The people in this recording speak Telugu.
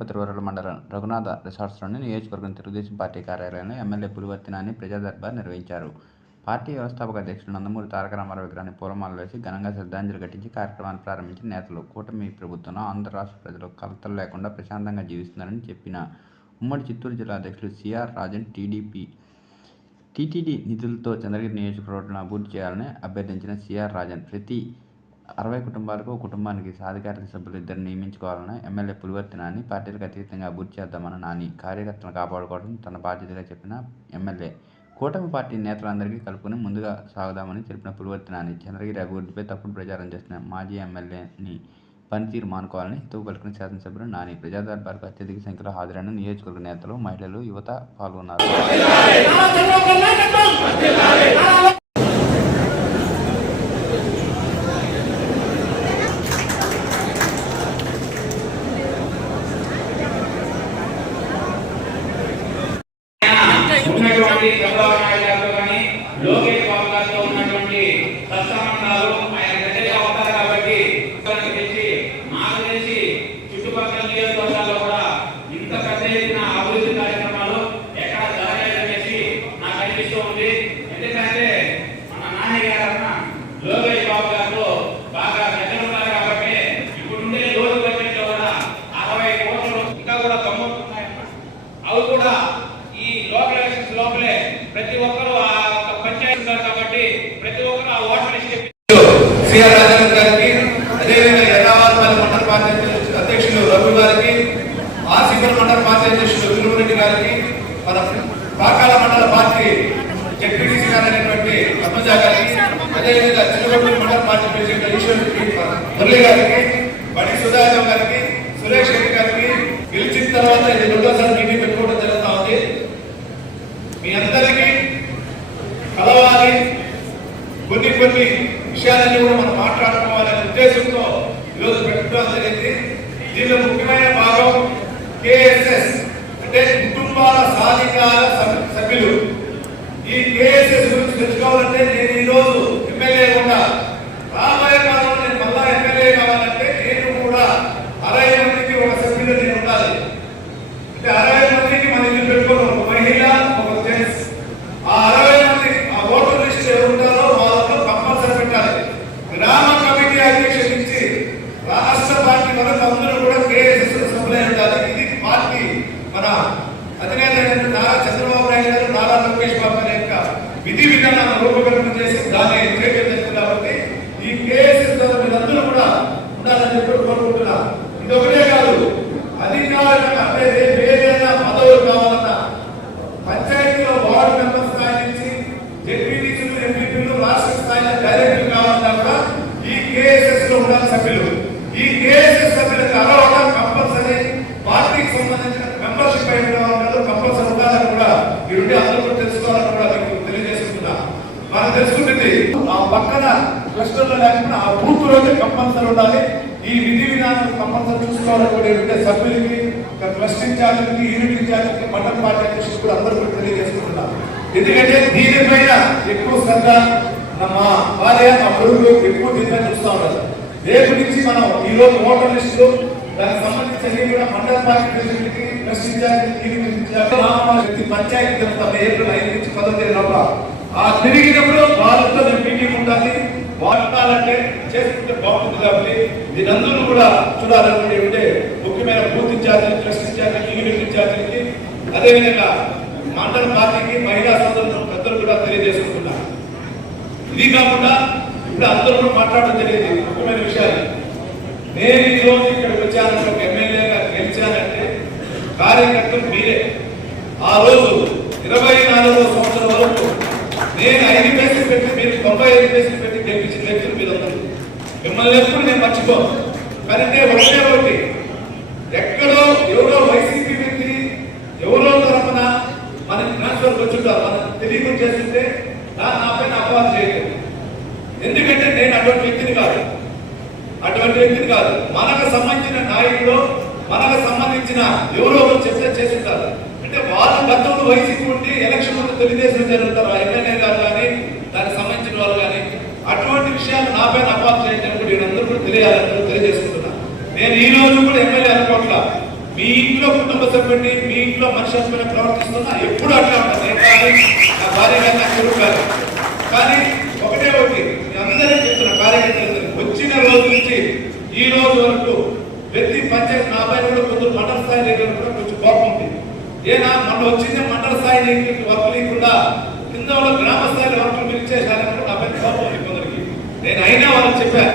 పుట్టపర్తి మండలం రఘునాథ రిసార్ట్స్లోని నియోజకవర్గం తెలుగుదేశం పార్టీ కార్యాలయంలో ఎమ్మెల్యే పులివర్తి నాని ప్రజా దర్బార్ నిర్వహించారు. పార్టీ వ్యవస్థాపక అధ్యక్షుడు నందమూరి తారక రామారావు విగ్రహాన్ని పూలమాలు వేసి ఘనంగా శ్రద్ధాంజలి ఘటించి కార్యక్రమాన్ని ప్రారంభించిన నేతలు. కూటమి ప్రభుత్వంలో ఆంధ్ర రాష్ట్ర ప్రజలు కలతలు లేకుండా ప్రశాంతంగా జీవిస్తున్నారని చెప్పిన ఉమ్మడి చిత్తూరు జిల్లా అధ్యక్షుడు సిఆర్ రాజన్ టీడీపీ టీటీడీ నిధులతో చంద్రగిరి నియోజకవర్గంలో అభివృద్ధి చేయాలని అభ్యర్థించిన సిఆర్ రాజన్ ప్రతి అరవై కుటుంబాలకు ఒక కుటుంబానికి సాధికారత సభ్యులు ఇద్దరు నియమించుకోవాలని ఎమ్మెల్యే పులివర్తి నాని పార్టీలకు అతీతంగా అభివృద్ధి చేద్దామని నాని కార్యకర్తలను కాపాడుకోవడం తన బాధ్యతగా చెప్పిన ఎమ్మెల్యే. కూటమి పార్టీ నేతలందరికీ కలుపుకొని ముందుగా సాగుదామని తెలిపిన పులివర్తి నాని చంద్రగిరి అభివృద్ధిపై తప్పుడు ప్రచారం చేసిన మాజీ ఎమ్మెల్యేని పనితీరు మానుకోవాలని హితవు పలికిన శాసనసభ్యులు నాని ప్రజా దర్బార్కు అత్యధిక సంఖ్యలో హాజరైన నియోజకవర్గ నేతలు మహిళలు యువత పాల్గొన్నారు ఉన్నటువంటి చంద్రబాబు నాయుడు గారితో కానీ లోకేష్ బాబు గారితో ఉన్నటువంటి సత్సంబంధాలు ఆయన దగ్గరగా ఉంటారు కాబట్టి ఇతరులకు తెలిసి మాకు తెలిసి చుట్టుపక్కల నియోజకవర్గాల్లో కూడా ఇంత పెద్ద ఎత్తున అభివృద్ధి కార్యక్రమాలు ఎక్కడ జరగలేదనేసి నాకు అనిపిస్తూ ఉంది ఎందుకంటే మన నాని గారు అన్న లోకేష్ బాబు గారితో బాగా దగ్గర ఉన్నారు కాబట్టి ఇప్పుడు ఉండే లోటు బడ్జెట్లో కూడా అరవై కోట్లు ఇంకా కూడా తొమ్మిది ఉన్నాయన్న అవి కూడా ఈ లోకల్ ఎలక్షన్స్ లోపలే ప్రతి ఒక్కరూ ఆ ఒక పంచాయతీ ఉన్నారు కాబట్టి ప్రతి ఒక్కరు ఆ ఓటర్ లిస్ట్ సిఆర్ రాజేంద్ర గారికి అదేవిధంగా ఎర్రావారిపల్లి మండల పార్టీ అధ్యక్షులు రఘు గారికి ఆసిఫల్ మండల పార్టీ అధ్యక్షులు తిరుమరెడ్డి గారికి మన పాకాల మండల పార్టీ జడ్పీటీసీ గారు అయినటువంటి పద్మజ గారికి అదేవిధంగా చిన్నగొండూరు మండల పార్టీ ప్రెసిడెంట్ ఈశ్వర్ మురళి గారికి బడి సుధారావు గారికి సురేష్ రెడ్డి గారికి గెలిచిన తర్వాత ఇది రెండోసారి మీటింగ్ పెట్టుకోవడం జరుగుతా ఉంది మీ అందరికీ కలవాలి కొన్ని కొన్ని విషయాలన్నీ కూడా మనం మాట్లాడుకోవాలనే ఉద్దేశంతో ఈరోజు పెట్టడం జరిగింది. దీనిలో ముఖ్యమైన భాగం కేఎస్ఎస్ అంటే కుటుంబాల సాధికార సభ్యులు. ఈ కేఎస్ఎస్ గురించి తెలుసుకోవాలంటే నేను ఈరోజు ఎమ్మెల్యే కూడా రాబోయే కాలంలో నేను మళ్ళా ఎమ్మెల్యే కావాలంటే నేను కూడా అరవై మందికి ఒక సభ్యులు నేను ఉండాలి. అంటే అరవై మందికి మన ఇల్లు పెట్టుకోవడం ఒక మహిళ ఒక జెంట్స్ ఆ అరవై మంది ఆ ఓటర్ లిస్ట్ ఎవరు ఉంటారో వాళ్ళలో కంపల్సరీ పెట్టాలి గ్రామ కమిటీ అధ్యక్షుడి నుంచి రాష్ట్ర పార్టీ వరకు అందరూ కూడా కేఎస్ఎస్ సభ్యులై ఉండాలి. ఇది పార్టీ మన అధినేత నారా చంద్రబాబు నాయుడు గారు నారా లోకేష్ బాబు గారి యొక్క విధి విధానాలను రూపకల్పన చేసి దాన్ని చేయడం కాబట్టి ఈ కేఎస్ఎస్ ద్వారా మీరందరూ కూడా ఉండాలని చెప్పి కోరుకుంటున్నా ఇది ఒకటే కాదు అధికారులకు అంటే ఏదైనా పదవులు కావాలన్నా పంచాయతీలో వార్డు మెంబర్ స్థాయి నుంచి జెడ్పీటీసీలు ఎంపీపీలు రాష్ట్ర స్థాయిలో డైరెక్టర్ కావాలన్నా కూడా ఈ కేఎస్ఎస్లో ఉండాలి సభ్యులు. ఈ కేఎస్ఎస్ సభ్యులకు అలవడం కంపల్సరీ పార్టీకి సంబంధించిన మెంబర్షిప్ అయిన వాళ్ళు కంపల్సరీ ఉండాలని కూడా ఈ నుండి అందరూ కూడా తెలుసుకోవాలని కూడా మీకు తెలియజేస్తున్నా మనం తెలుసుకుంటుంది ఆ పక్కన క్లస్టర్ లేకుండా ఆ బూత్లోనే కంపల్సరీ ఉండాలి. ఈ విధి విధానం కంపల్సరీ చూసుకోవాలని కూడా ఏంటంటే సభ్యులకి క్లస్టర్ ఇన్ఛార్జీలకి యూనిట్ ఇన్ఛార్జీలకి మండల పార్టీ అధ్యక్షులు కూడా అందరూ కూడా తెలియజేసుకుంటున్నారు ఎందుకంటే దీనిపైన ఎక్కువ శ్రద్ధ మా భార్య మా కొడుకు ఎక్కువ దీనిపైన చూస్తూ ఉన్నారు. రేపు నుంచి మనం ఈ రోజు ఓటర్ లిస్టులు దానికి సంబంధించి కూడా మండల పార్టీ ప్రతి పంచాయతీ జరుగుతుంది ఏప్రిల్ ఐదు నుంచి పదో తేదీ లోపల ఆ తిరిగినప్పుడు వాళ్ళతో మీటింగ్ ఉండాలి. వాడాలంటే చేసుకుంటే బాగుంటుంది కాబట్టి దీనందరూ కూడా చూడాలనుకుంటే ఉంటే ముఖ్యమైన బూత్ ఇన్ఛార్జీలు ట్రస్ట్ ఇన్ఛార్జీలకి యూనిట్ ఇన్ఛార్జీలకి అదేవిధంగా మండల పార్టీకి మహిళా సోదరులు పెద్దలు కూడా తెలియజేసుకుంటున్నారు ఇది కాకుండా ఇప్పుడు అందరూ కూడా మాట్లాడడం జరిగింది. ముఖ్యమైన విషయాలు. నేను ఈ రోజు ఇక్కడికి వచ్చానంటే ఒక ఎమ్మెల్యేగా గెలిచానంటే కార్యకర్తలు మీరే. ఆ రోజు ఇరవై నాలుగో సంవత్సరం వరకు నేను ఐదు కేసులు పెట్టి మీరు తొంభై ఐదు కేసులు పెట్టి గెలిపించిన వ్యక్తులు మీరు మిమ్మల్ని ఎప్పుడు నేను మర్చిపోను. కానీ నేను ఒకటే ఒకటి. ఎక్కడో ఎవరో వైసీపీ వ్యక్తి ఎవరో తరఫున మనకి ట్రాన్స్ఫర్ వచ్చుంటారు మనం తెలియకుండా చేస్తుంటే నా పైన అపవాదం చేయలేదు ఎందుకంటే నేను అటువంటి వ్యక్తిని కాదు. అటువంటి వ్యక్తిని కాదు. మనకు సంబంధించిన నాయకుడు మనకు సంబంధించిన ఎవరో ఒకరు చర్చ చేస్తుంటారు అంటే వాళ్ళు గతంలో వైసీపీ ఉండి ఎలక్షన్ ముందు తెలుగుదేశం జరుగుతారు. ఆ ఎమ్మెల్యే గారు కానీ దానికి సంబంధించిన వాళ్ళు కానీ అటువంటి విషయాలు నా పైన అపాలు చేయడానికి కూడా నేను కూడా తెలియాలని తెలియజేసుకుంటున్నా. నేను ఈ రోజు కూడా ఎమ్మెల్యే అనుకోవట్లా. మీ ఇంట్లో కుటుంబ సభ్యుడిని మీ ఇంట్లో మనుషులపైన ప్రవర్తిస్తున్నా. ఎప్పుడు అట్లా ఉంటుంది నేను కానీ నా భార్య కానీ నా కానీ కానీ ఒకటే ఒకటి మీ అందరికీ చెప్తున్న కార్యకర్తలు వచ్చిన రోజు నుంచి ఈ రోజు వరకు ప్రతి నా పైన కూడా కొంచెం మండల స్థాయి దగ్గర కూడా కొంచెం కోపం ఉంది ఏనా మొన్న వచ్చింది మండల స్థాయి దగ్గరికి వర్క్ లేకుండా కింద ఉన్న గ్రామ స్థాయిలో వర్కులు మీరు కూడా నా పైన కోపం ఉంది కొందరికి. నేను అయినా వాళ్ళకి చెప్పాను